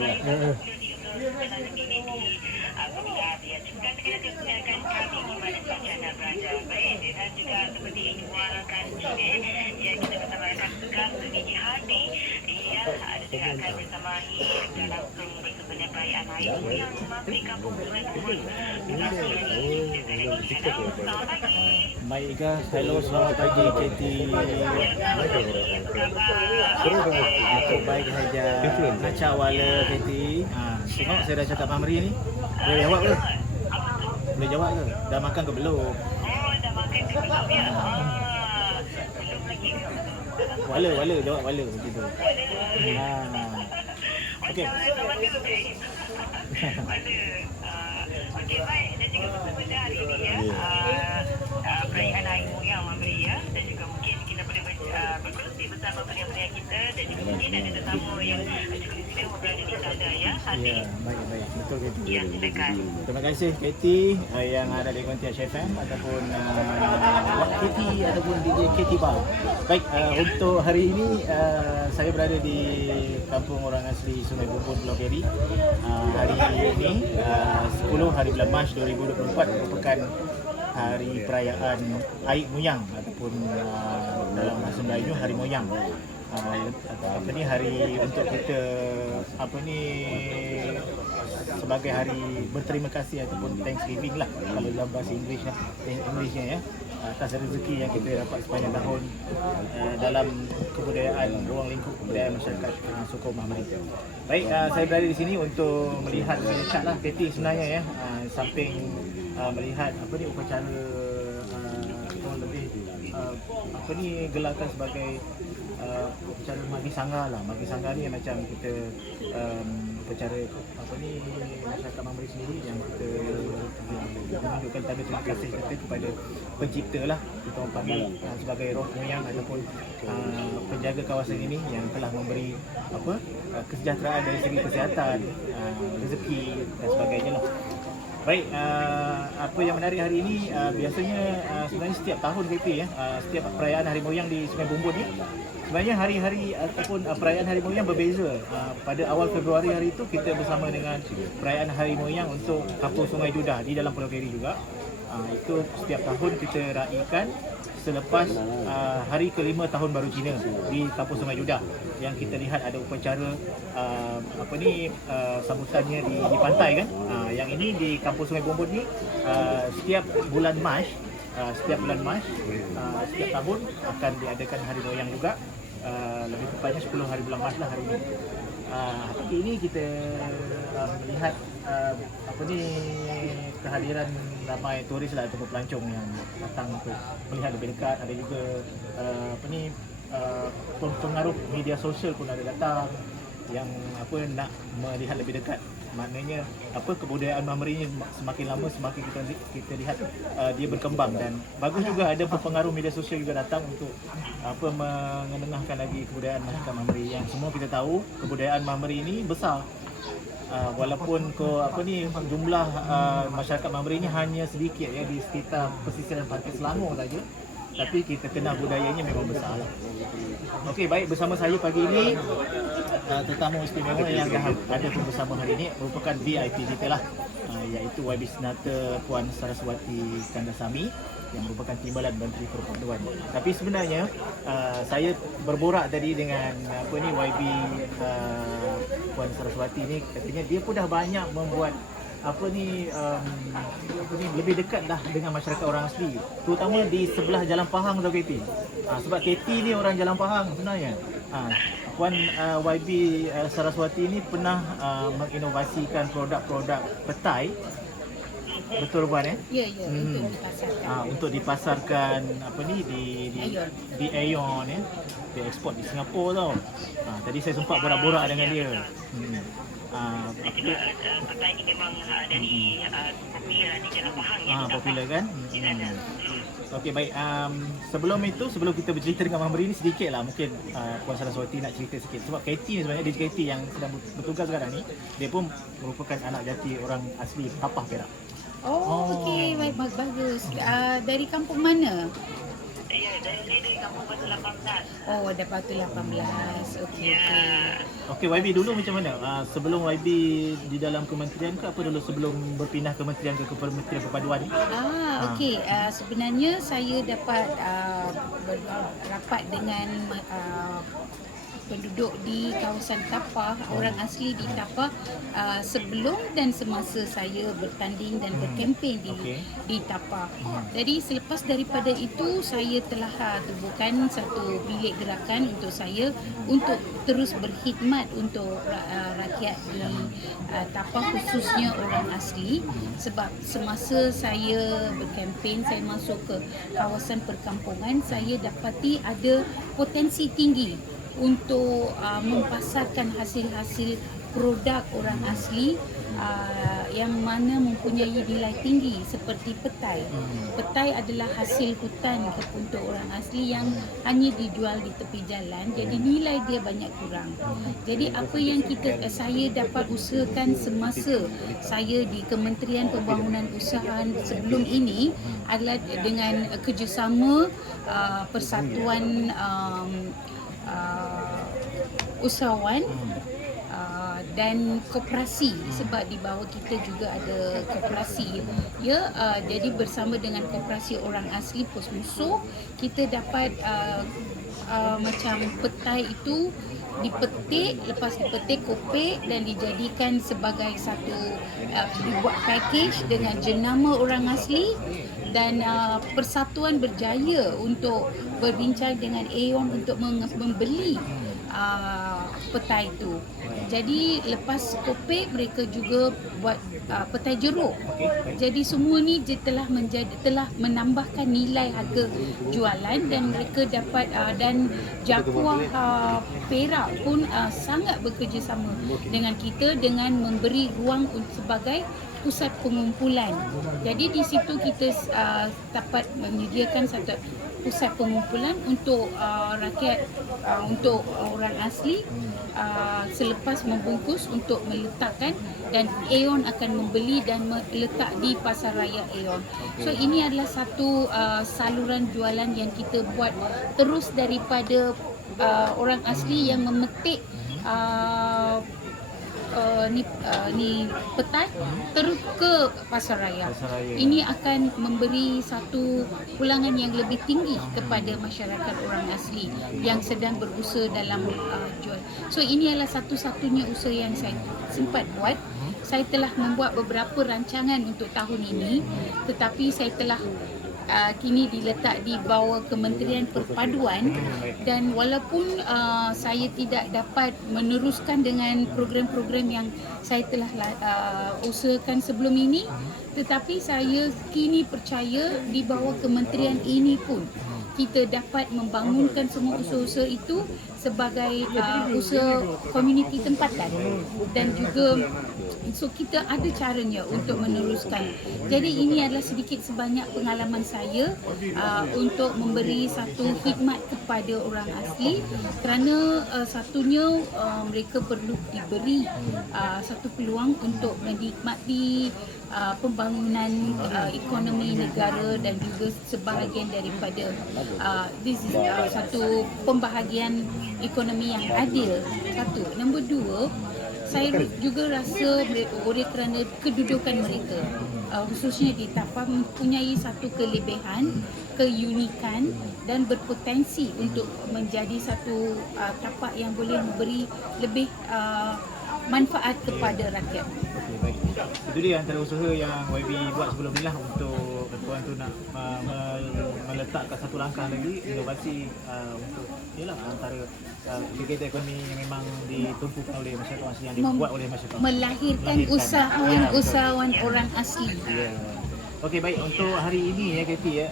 Baik Ika, hello selamat pagi Katie. Aku baik saja. Macam wala Katie. Tengok saya dah cakap Mamri ni. Boleh jawab ke? Boleh jawab ke? Dah makan ke belum? Dah makan ke belum ya? Belum lagi. Wala jawab wala macam tu. Okey. Okey, baik. Dan juga bersama hari ini ya. Perayaan Hari Moyang Mamri ya. Dan juga mungkin kita boleh berkongsi bersama pendengar kita. Dan juga mungkin ada tetamu yang cukup istimewa berada di sana ya. Ya, baik. Betul Katie. Ya, silakan. Terima kasih Katie yang ada di Konti HFM ataupun Katie ataupun DJ Katie Bar. Baik, untuk hari ini saya berada di kampung orang asli Sungai Bumbun, Pulau Keri. Hari ini 10 hari bulan Mac 2024 merupakan hari perayaan Aik Moyang ataupun dalam bahasa Melayu Hari Moyang. Hari untuk kita sebagai hari berterima kasih ataupun Thanksgiving lah kalau dalam bahasa Englishnya ya, atas rezeki yang kita dapat sepanjang tahun dalam kebudayaan, ruang lingkup kebudayaan masyarakat Suku Mamri. Baik, saya berada di sini untuk melihat dekat lah Katie sebenarnya ya, samping melihat upacara lebih gelarkan sebagai upacara Magi Sangha lah. Magi Sangha ni macam kita upacara masyarakat Mamri sendiri yang kita menunjukkan tanda terima kasih kita kepada pencipta lah, kita orang panggil sebagai roh moyang ataupun penjaga kawasan ini yang telah memberi kesejahteraan dari segi kesihatan, rezeki dan sebagainya lah. Baik, apa yang menarik hari ini, biasanya sebenarnya setiap tahun setiap perayaan Hari Moyang di Sungai Bumbun ni, sebenarnya hari-hari ataupun perayaan Hari Moyang berbeza. Pada awal Februari hari itu kita bersama dengan perayaan Hari Moyang untuk Kampung Sungai Judah di dalam Pulau Keri juga. Itu setiap tahun kita raikan selepas hari kelima Tahun Baru Cina di Kampung Sungai Judah, yang kita lihat ada upacara sambutannya di pantai kan. Yang ini di Kampung Sungai Bumbun ni setiap bulan Mac setiap tahun akan diadakan Hari Moyang juga, lebih tepatnya 10 hari bulan Mac lah hari ini. Hari ini kita melihat kehadiran ramai turis lah ataupun pelancong yang datang untuk melihat lebih dekat. Ada juga pengaruh media sosial pun ada datang yang nak melihat lebih dekat. Maknanya kebudayaan Mamri ini semakin lama semakin kita lihat dia berkembang, dan bagus juga ada pengaruh media sosial juga datang untuk mengenengahkan lagi kebudayaan masyarakat Mamri. Yang semua kita tahu kebudayaan Mamri ini besar. Walaupun jumlah masyarakat Mamri ini hanya sedikit ya, di sekitar pesisiran pantai Selangor saja, tapi kita kenal budayanya memang besar lah. Okey, baik, bersama saya pagi ini tetamu istimewa yang dah ada pun bersama hari ini merupakan VIP kita lah, iaitu YB Senata Puan Saraswati Kandasamy yang merupakan Timbalan Menteri Perpaduan. Tapi sebenarnya saya berborak tadi dengan YB Puan Saraswati ni, katanya dia pun dah banyak membuat lebih dekat dah dengan masyarakat orang asli, terutama di sebelah Jalan Pahang tau Katie. Sebab Katie ni orang Jalan Pahang sebenarnya. Puan YB Saraswati ni pernah menginovasikan produk-produk petai. Betul Puan Ya, untuk dipasarkan. Untuk dipasarkan di Aeon ya. Dia ekspor di Singapura tau. Tadi saya sempat borak-borak dengan dia. Petai ni memang dari popular di Jalan Pahang ya. Popular kan? Okey, baik. Sebelum kita bercerita dengan Mamri ni sedikit lah, mungkin Puan Saraswati nak cerita sikit. Sebab Katie ni sebenarnya, DJ Katie yang sedang bertugas sekarang ni, dia pun merupakan anak jati orang asli Tapah Perak. Okey, baik, bagus. Dari kampung mana? Saya dari kampung Batu 18. Oh, dah Batu 18. Okey, Ya. okey. Okey, YB dulu macam mana? Sebelum YB di dalam kementerian ke apa dulu sebelum berpindah kementerian ke Kementerian Perpaduan ni? Okey. Sebenarnya saya dapat rapat dengan penduduk di kawasan Tapah, orang asli di Tapah sebelum dan semasa saya bertanding dan berkempen di Tapah. Jadi selepas daripada itu saya telah tubuhkan satu bilik gerakan untuk saya untuk terus berkhidmat untuk rakyat di Tapah, khususnya orang asli, sebab semasa saya berkempen, saya masuk ke kawasan perkampungan, saya dapati ada potensi tinggi untuk mempasarkan hasil-hasil produk orang asli yang mana mempunyai nilai tinggi seperti petai. Petai adalah hasil hutan untuk orang asli yang hanya dijual di tepi jalan, jadi nilai dia banyak kurang. Jadi apa yang saya dapat usahakan semasa saya di Kementerian Pembangunan Usaha sebelum ini adalah dengan kerjasama Persatuan usahawan dan koperasi, sebab di bawah kita juga ada koperasi ya. Jadi bersama dengan koperasi orang asli Pos Musuh, kita dapat macam petai itu dipetik, lepas dipetik kopek dan dijadikan sebagai satu dibuat package dengan jenama orang asli. Dan persatuan berjaya untuk berbincang dengan Aeon untuk membeli petai itu. Jadi lepas kopek mereka juga buat petai jeruk. Jadi semua ni telah menambahkan nilai harga jualan dan mereka dapat dan Jaguar Perak pun sangat bekerjasama dengan kita dengan memberi ruang sebagai pusat pengumpulan. Jadi di situ kita dapat menyediakan satu pusat pengumpulan untuk rakyat, untuk orang asli selepas membungkus untuk meletakkan, dan Aeon akan membeli dan meletak di pasar raya Aeon. So ini adalah satu saluran jualan yang kita buat terus daripada orang asli yang memetik ni petai terus ke pasar raya. Ini akan memberi satu pulangan yang lebih tinggi kepada masyarakat orang asli yang sedang berusaha dalam jual. So ini adalah satu-satunya usaha yang saya sempat buat. Saya telah membuat beberapa rancangan untuk tahun ini, tetapi saya telah kini diletak di bawah Kementerian Perpaduan, dan walaupun saya tidak dapat meneruskan dengan program-program yang saya telah usahakan sebelum ini, tetapi saya kini percaya di bawah kementerian ini pun kita dapat membangunkan semua usaha-usaha itu sebagai usaha komuniti tempatan, dan juga so kita ada caranya untuk meneruskan. Jadi ini adalah sedikit sebanyak pengalaman saya untuk memberi satu khidmat kepada orang asli, kerana satunya mereka perlu diberi satu peluang untuk menikmati pembangunan ekonomi negara dan juga sebahagian daripada this is satu pembahagian ekonomi yang adil. Satu. Nombor dua, saya juga rasa oleh kerana kedudukan mereka khususnya di Tapah mempunyai satu kelebihan, keunikan dan berpotensi untuk menjadi satu tapak yang boleh memberi lebih manfaat kepada rakyat. Okey, baik. Itu dia antara usaha yang YB buat sebelum ni lah, untuk berkuat tu nak meletakkan satu langkah lagi inovasi untuk ialah antara kegiatan ekonomi yang memang ditumpukan oleh masyarakat asli, yang dibuat oleh masyarakat. Melahirkan usahawan-usahawan orang asli. Ya. Okey, baik, untuk hari ini ya KP ya,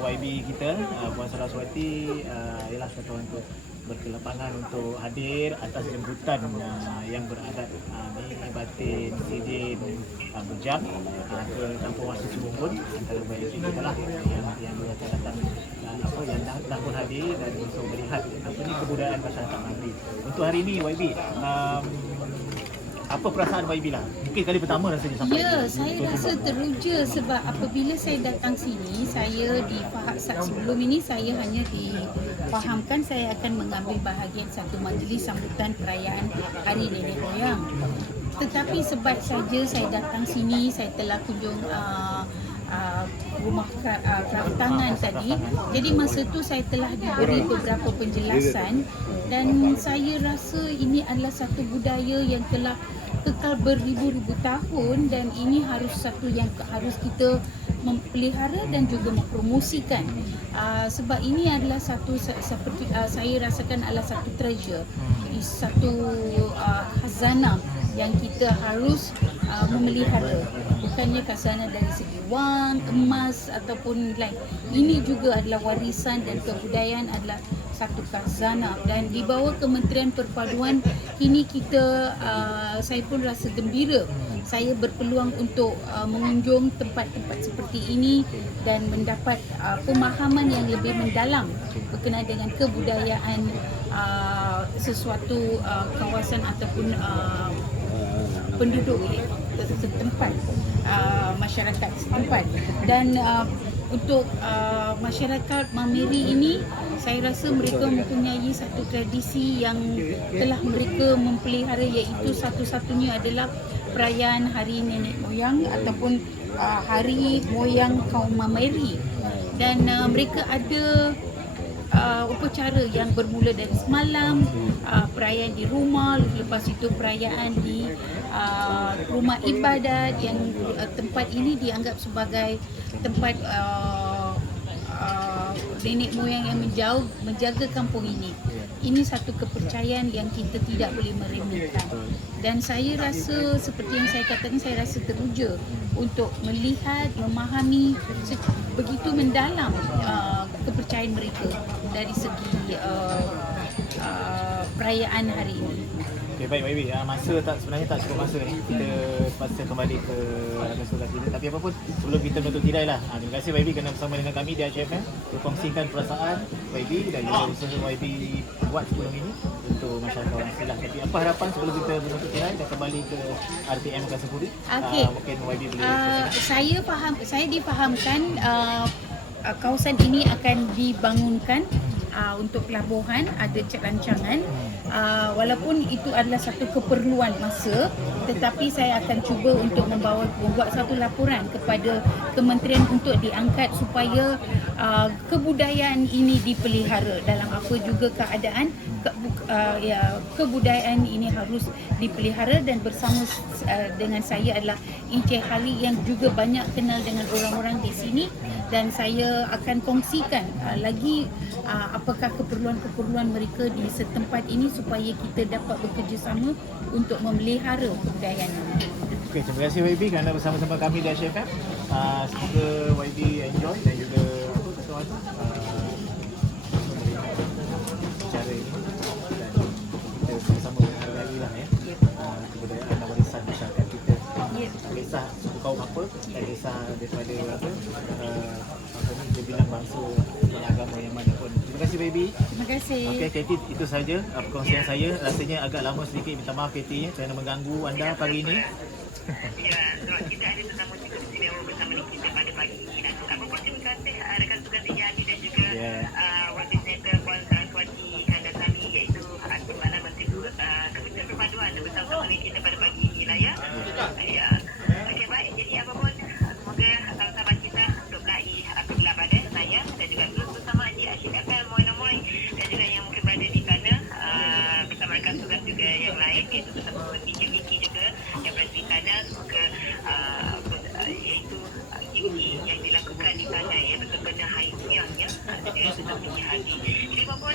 YB kita Puan Saraswati ialah satu untuk berkelapangan untuk hadir atas jemputan yang beradat ni Batin Sidin Bujang ke Kampung Wasi Cibungkun, antara baik kita lah yang dia datang yang pun hadir dan untuk melihat apa ni kebudayaan masyarakat Mabri. Untuk hari ini YB apa perasaan YB lah? Mungkin kali pertama rasanya sampai. Ya, saya rasa teruja sebab apabila saya datang sini, saya sebelum ini saya hanya difahamkan saya akan mengambil bahagian satu majlis sambutan perayaan Hari Nenek Moyang. Tetapi sebab saja saya datang sini, saya telah kunjung rumah kraftangan tadi. Jadi masa tu saya telah diberi beberapa penjelasan dan saya rasa ini adalah satu budaya yang telah kekal beribu-ribu tahun dan ini harus satu yang harus kita memelihara dan juga mempromosikan. Sebab ini adalah satu seperti saya rasakan adalah satu treasure, satu khazanah yang kita harus memelihara. Bukannya khazanah dari segi wang, emas ataupun lain. Ini juga adalah warisan dan kebudayaan adalah satu khazanah dan di bawah Kementerian Perpaduan kini kita saya pun rasa gembira saya berpeluang untuk mengunjung tempat-tempat seperti ini dan mendapat pemahaman yang lebih mendalam berkenaan dengan kebudayaan sesuatu kawasan ataupun penduduk setempat, masyarakat setempat. Dan untuk masyarakat Mameri ini, saya rasa mereka mempunyai satu tradisi yang telah mereka mempelihara, iaitu satu-satunya adalah perayaan Hari Nenek Moyang ataupun Hari Moyang kaum Mameri. Dan mereka ada upacara yang bermula dari semalam, perayaan di rumah, lepas itu perayaan di rumah ibadat yang tempat ini dianggap sebagai tempat nenek moyang yang menjaga kampung ini. Ini satu kepercayaan yang kita tidak boleh meremehkan. Dan saya rasa seperti yang saya katakan, saya rasa teruja untuk melihat, memahami begitu mendalam kepercayaan mereka dari segi perayaan hari ini. Okay, baik YB, masa sebenarnya tak cukup masa ni. Kita terpaksa kembali ke tugas kita. Tapi apa pun, sebelum kita menutup tirai lah. Terima kasih YB kerana bersama dengan kami di HFM berkongsikan perasaan YB dan juga usaha YB buat sebelum ini untuk masyarakat orang asli lah. Tapi apa harapan sebelum kita menutup tirai dan kembali ke RTM Kasaburi? Okay. Mungkin YB boleh saya difahamkan kawasan ini akan dibangunkan untuk pelabuhan, ada rancangan. Walaupun itu adalah satu keperluan masa, tetapi saya akan cuba untuk membuat satu laporan kepada kementerian untuk diangkat supaya kebudayaan ini dipelihara dalam apa juga keadaan. Kebudayaan ini harus dipelihara dan bersama dengan saya adalah Encik Hali yang juga banyak kenal dengan orang-orang di sini dan saya akan kongsikan lagi apakah keperluan-keperluan mereka di setempat ini supaya kita dapat bekerjasama untuk memelihara kebudayaan ini. Okay, terima kasih YB kerana bersama-sama kami di HFM. Semoga YB enjoy dan juga cara ini dan kita sama-sama menghargai lah kebudayaan dan warisan masyarakat kita. Tak kisah suku kaum apa, tak kisah daripada dia bilang bangsa dan agama yang mana pun. Terima kasih baby. Terima kasih. Okey Katie, itu saja perkongsian saya. Rasanya agak lama sedikit, minta maaf Katie kerana mengganggu anda pagi ini. Ya, sebab kita ada tetamu juga istimewa bersama kita pada pagi ini. Apa pun terima kasih rekan tugas Ijadi dan juga Wakil Senator Puan Saraswati Kandasani iaitu di mana Menteri Kementerian Perpaduan bersama-sama dengan kita pada pagi ini lah ya. Ya. Okey baik, jadi apa pun semoga sahabat kita untuk KI apabila pada saya dan juga terus bersama di Asyik FM Moy dan juga yang mungkin berada di sana bersama rekan tugas juga yang lain iaitu bersama DJ Vicky juga yang berada di sana. Semoga iaitu aktiviti yang dilakukan di sana ya betul-betul Hari Moyang ya dan juga tetap punya hati. Jadi apa pun